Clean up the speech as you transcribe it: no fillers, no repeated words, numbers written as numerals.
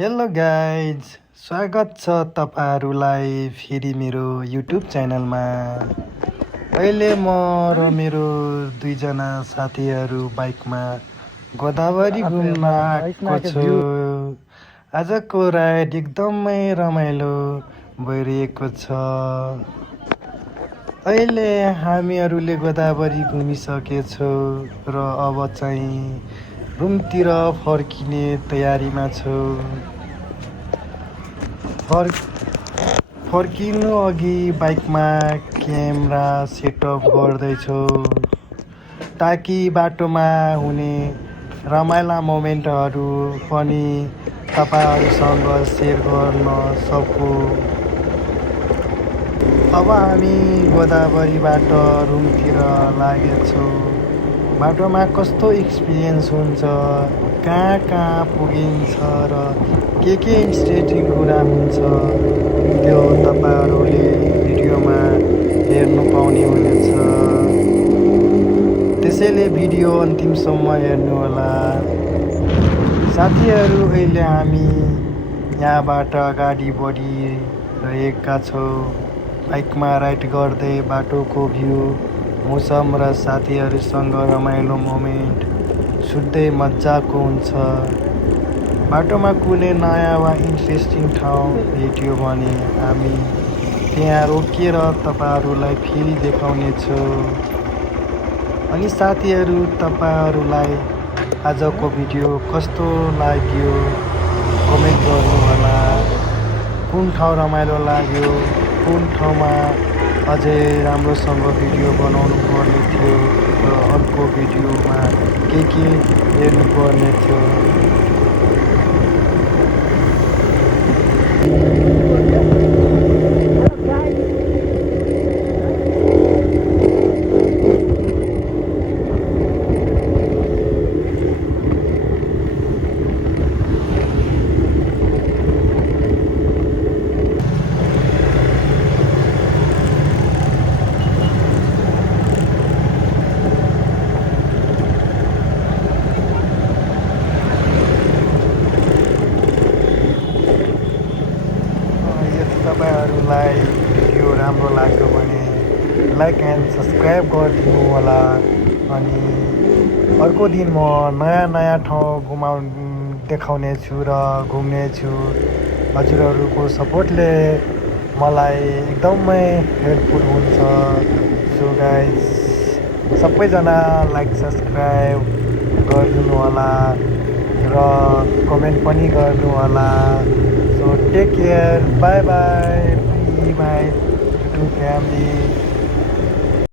Hello guys, स्वागत छ तपाईँहरूलाई फेरि मेरो युट्युब च्यानलमा। अहिले म र मेरो दुईजना साथीहरू बाइकमा गोदावरी घुम्न आएको छु। आजको राइड एकदमै रमाइलो भइरहेको छ। अहिले हामीहरूले गोदावरी घुमिसकेछौँ र अब चाहिँ रुमतिर फर्किने तयारीमा छौँ। फर्किनु अघि बाइकमा क्यामेरा सेटअप गर्दैछौँ ताकि बाटोमा हुने रमाइला मोमेन्टहरू पनि तपाईँहरूसँग सेयर गर्न सकौँ। अब हामी गोदावरीबाट रुमतिर लागेछौँ। बाटोमा कस्तो एक्सपिरियन्स हुन्छ, कहाँ कहाँ पुगिन्छ र के इन्ट्रेस्टिङ कुरा हुन्छ त्यो तपाईँहरूले भिडियोमा हेर्नु पाउने हुनेछ। त्यसैले भिडियो अन्तिमसम्म हेर्नुहोला। साथीहरू, अहिले हामी यहाँबाट अगाडि बढिरहेका छौँ। बाइकमा राइड गर्दै बाटोको भ्यू, मौसम र साथीहरूसँग रमाइलो मोमेन्ट सुत्दै मजाको हुन्छ। बाटोमा कुनै नयाँ वा इन्ट्रेस्टिङ ठाउँ भेट्यो भने हामी त्यहाँ रोकेर तपाईँहरूलाई फेरि देखाउनेछौँ। अनि साथीहरू, तपाईँहरूलाई आजको भिडियो कस्तो लाग्यो कमेन्ट गर्नुहोला। कुन ठाउँ रमाइलो लाग्यो, कुन ठाउँमा अझै राम्रोसँग भिडियो बनाउनु पर्ने थियो र अर्को भिडियोमा के हेर्नु पर्ने थियो। तपाईँहरूलाई भिडियो राम्रो लाग्यो भने लाइक एन्ड सब्सक्राइब गरिदिनु होला। अनि अर्को दिन म नयाँ ठाउँ देखाउने छु र घुम्ने छु। हजुरहरूको सपोर्टले मलाई एकदमै हेल्पफुल हुन्छ। सो गाइज, सबैजना लाइक सब्सक्राइब गरिदिनु होला र कमेन्ट पनि गर्नु होला। So take care, bye bye, be my YouTube family.